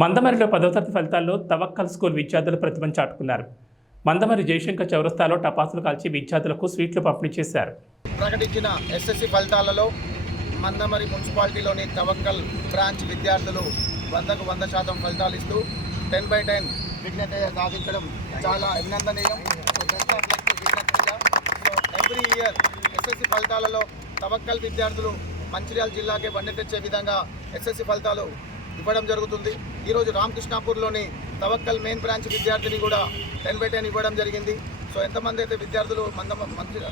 మందమరిలో 10వ తరగతి ఫలితాల్లో తవక్కల్ స్కూల్ విద్యార్థులు ప్రతిభను చాటుకున్నారు. మందమరి జయశంకర్ చౌరస్తాలో టపాసులు కాల్చి విద్యార్థులకు స్వీట్లు పంపిణీ చేశారు. ప్రకటించిన ఎస్ఎస్సి ఫలితాలలో మందమరి మున్సిపాలిటీలోని తవక్కల్ బ్రాంచ్ విద్యార్థులు 100కు 100% ఫలితాలు ఇస్తూ 10/10 విజ్ఞత సాధించడం చాలా అభినందనీయం. ఎవ్రీ ఇయర్ ఎస్ఎస్సి ఫలితాలలో తవక్కల్ విద్యార్థులు మంచిర్యాల జిల్లాకే బండి తెచ్చే విధంగా ఎస్ఎస్సి ఫలితాలు ఇవ్వడం జరుగుతుంది. ఈరోజు రామకృష్ణాపూర్లోని తవక్కల్ మెయిన్ బ్రాంచ్ విద్యార్థిని కూడా 10/10 ఇవ్వడం జరిగింది. సో ఎంతమంది అయితే విద్యార్థులు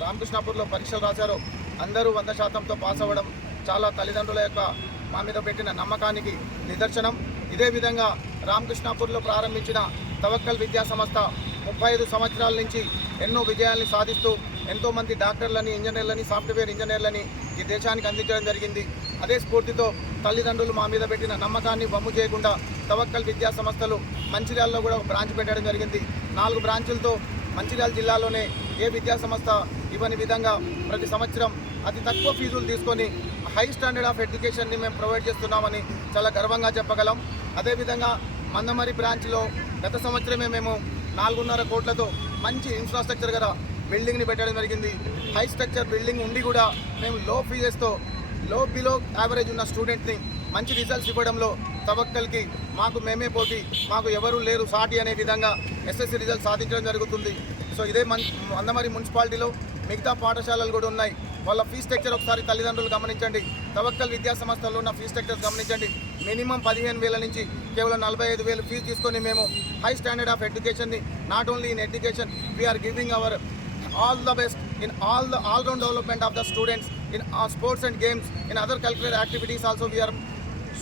రామకృష్ణాపూర్లో పరీక్షలు రాశారో అందరూ 100%తో పాస్ అవ్వడం చాలా తల్లిదండ్రుల యొక్క మా మీద పెట్టిన నమ్మకానికి నిదర్శనం. ఇదే విధంగా రామకృష్ణాపూర్లో ప్రారంభించిన తవక్కల్ విద్యా సంస్థ 35 సంవత్సరాల నుంచి ఎన్నో విజయాల్ని సాధిస్తూ ఎంతోమంది డాక్టర్లని, ఇంజనీర్లని, సాఫ్ట్వేర్ ఇంజనీర్లని ఈ దేశానికి అందించడం జరిగింది. అదే స్ఫూర్తితో తల్లిదండ్రులు మా మీద పెట్టిన నమ్మకాన్ని వమ్ము చేయకుండా తవక్కల్ విద్యా సంస్థలు మంచిర్యాలలో కూడా ఒక బ్రాంచ్ పెట్టడం జరిగింది. 4 బ్రాంచులతో మంచిర్యాల జిల్లాలోనే ఏ విద్యా సంస్థ ఇవ్వని విధంగా ప్రతి సంవత్సరం అతి తక్కువ ఫీజులు తీసుకొని హై స్టాండర్డ్ ఆఫ్ ఎడ్యుకేషన్ని మేము ప్రొవైడ్ చేస్తున్నామని చాలా గర్వంగా చెప్పగలం. అదేవిధంగా మందమరి బ్రాంచ్లో గత సంవత్సరమే మేము 4.5 కోట్లతో మంచి ఇన్ఫ్రాస్ట్రక్చర్ గల బిల్డింగ్ని పెట్టడం జరిగింది. హై స్ట్రక్చర్ బిల్డింగ్ ఉండి కూడా మేము లో ఫీజెస్తో బిలో యావరేజ్ ఉన్న స్టూడెంట్ని మంచి రిజల్ట్స్ ఇవ్వడంలో తవక్కల్కి మాకు మేమే పోటీ, మాకు ఎవరూ లేరు సాటి అనే విధంగా ఎస్ఎస్సి రిజల్ట్ సాధించడం జరుగుతుంది. సో ఇదే మందమరి మున్సిపాలిటీలో మిగతా పాఠశాలలు కూడా ఉన్నాయి. వాళ్ళ ఫీ స్ట్రక్చర్ ఒకసారి తల్లిదండ్రులు గమనించండి. తవక్కల్ విద్యా సంస్థల్లో ఉన్న ఫీ స్ట్రక్చర్స్ గమనించండి. మినిమం 15,000 నుంచి కేవలం 45,000 ఫీజు తీసుకొని మేము హై స్టాండర్డ్ ఆఫ్ ఎడ్యుకేషన్ని not only in education we're giving our all the best in all round development of the students in sports and games, in other curricular activities also we are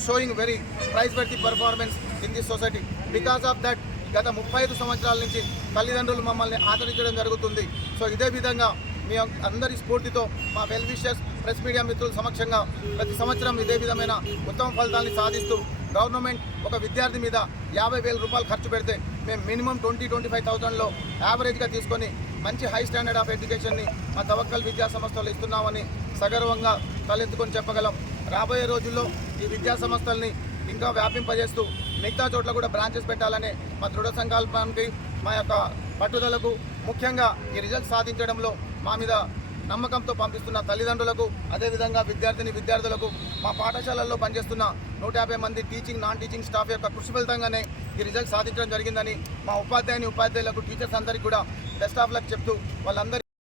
showing very praiseworthy performance in this society. Because of that గత 35 సంవత్సరాల నుంచి తల్లిదండ్రులు మమ్మల్ని ఆదరించడం జరుగుతుంది. So ఇదే విధంగా మీ అందరి స్ఫూర్తితో మా వెల్ విషర్స్ ప్రెస్ మీడియా మిత్రుల సమక్షంగా ప్రతి సంవత్సరం ఇదే విధమైన ఉత్తమ ఫలితాన్ని సాధిస్తూ గవర్నమెంట్ ఒక విద్యార్థి మీద 50,000 రూపాయలు ఖర్చు పెడితే మేము మినిమం 20-25,000లో యావరేజ్గా తీసుకొని మంచి హై స్టాండర్డ్ ఆఫ్ ఎడ్యుకేషన్ని మా తవక్కల్ విద్యా సంస్థలు ఇస్తున్నామని సగర్వంగా తలెత్తుకొని చెప్పగలం. రాబోయే రోజుల్లో ఈ విద్యా సంస్థల్ని ఇంకా వ్యాపింపజేస్తూ మిగతా చోట్ల కూడా బ్రాంచెస్ పెట్టాలనే మా దృఢ సంకల్పానికి, మా యొక్క పట్టుదలకు, ముఖ్యంగా ఈ రిజల్ట్ సాధించడంలో మా మీద నమ్మకంతో పంపిస్తున్న తల్లిదండ్రులకు, అదేవిధంగా విద్యార్థులకు, మా పాఠశాలల్లో పనిచేస్తున్న 150 మంది టీచింగ్, నాన్ టీచింగ్ స్టాఫ్ యొక్క కృషి ఫలితంగానే ఈ రిజల్ట్ సాధించడం జరిగిందని మా ఉపాధ్యాయులకు, టీచర్స్ అందరికీ కూడా బెస్ట్ ఆఫ్ లక్ చెప్తూ వాళ్ళందరి